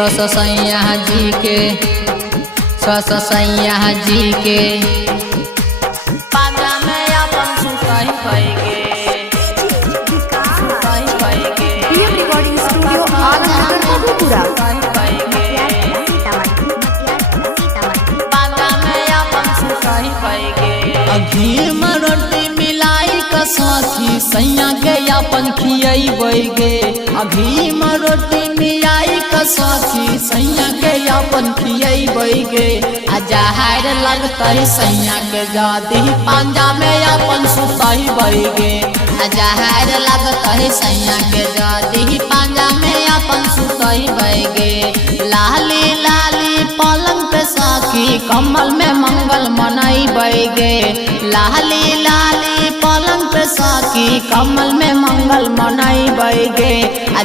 सैया जी के सैया जी के पांजा में अपन सुताई पाएगे रिकॉर्डिंग स्टूडियो आलमनगर मधेपुरा। पांजा में अपन सुताई पाएगे घी में रोटी मिलाई का साथी सैया के अपन खियैबे घी में रोटी मिलाई का साथी सैया के अपन खियैबे जहर लगते सैया के जादी पांजा में अपन सुतैबे जहर लगते सैया के जादी पांजा में अपन सुतैबे लाली लाली पलंग पे साखी कमल में मंगल मनैबे लाली लाली पलंग पे साखी कमल में मंगल मनैबे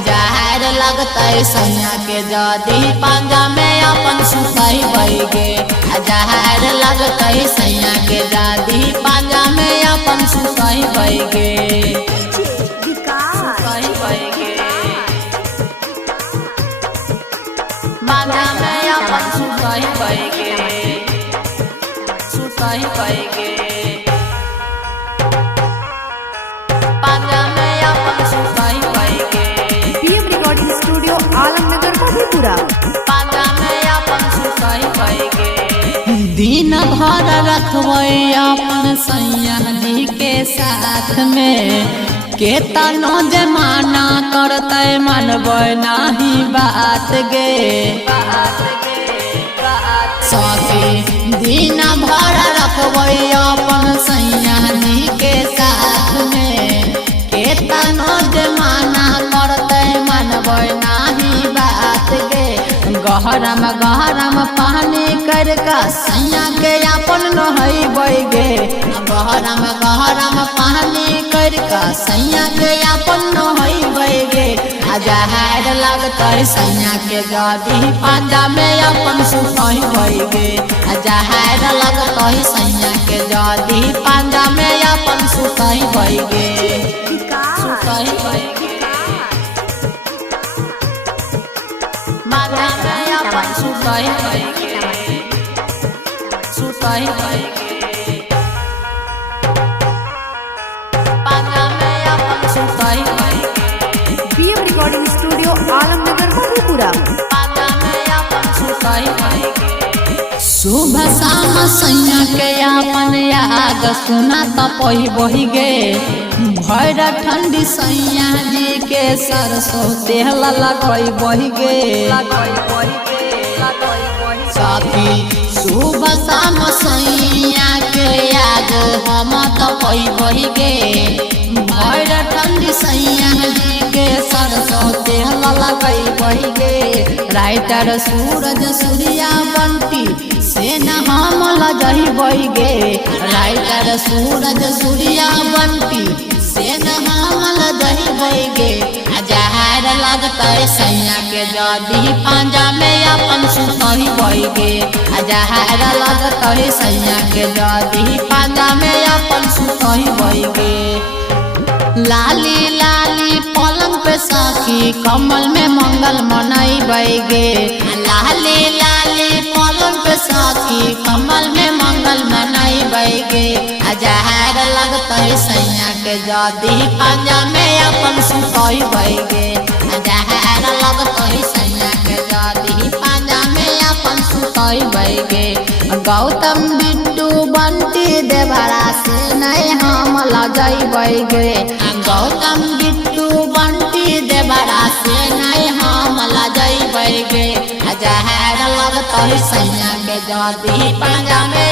जहर लगते सैया के जादी पांजा में अपन सुतैबे जहर लगते सैया के जादी पांजा में अपन सुतैबे पांजा में अपन सुतैबे पांजा में अपन सुतैबे रिकॉर्डिंग स्टूडियो आलमनगर मधेपुरा। पांजा में अपन सुतैबे दिन भर रखबै अपन सैया जी के साथ में केतनो जमाना करते मनबै नाही बात गे साथी दिन भर रखबै अपन सैया जी के साथ में केतनो जमाना करते मनबै नाही बात गे गहरम पानी करके सैया के अपन नहैबै गे गहरम पानी करके सैया के अपन नहैबै गे जहर लगते सैया के जादी पांजा में अपन सुतैबै गे जहर लगते सैया के जादी पांजा में अपन सुतैबै गे पांजा में अपन सुतैबे पांजा में अपन सुतैबे रिकॉर्डिंग स्टूडियो आलमनगर मधेपुरा। पांजा में अपन सुतैबे सुबह शाम सैया के अपन याद सुना तपही बही गे भर ठंडी सैया जी के सरसों तेल लगैबही गे साथी सुबह शाम सैया के याद हम तपही गे भर ठंडी सैया जी के सरसों तेल लगैबही गे राइटर सूरज सूर्या बंटी से न हम लजैबै गे राइटर सूरज सूर्या बंटी से न हम लजैबै गे जहर लगते सैया के जादी पांजा में अपन सुतैबै गे जहर लगते सैया के जादी पांजा में अपन सुतैबै गे लाली लाली पलंग पे साखी कमल में मंगल मनैबै गे लाली लाली पलंग पे साखी कमल में मंगल मनैबै गे जहर लगते सैया के जादी पांजा में अपन सुतैबै गे जहर लगते सैया के जादी पांजा में अपन सुतैबै गे गौतम बिट्टू बंटी देवरा से नहीं हम लजैबै गे गौतम बिट्टू बंटी देवरा से नहीं हम लजैबै गे जहर लगते सैया के जादी पांजा में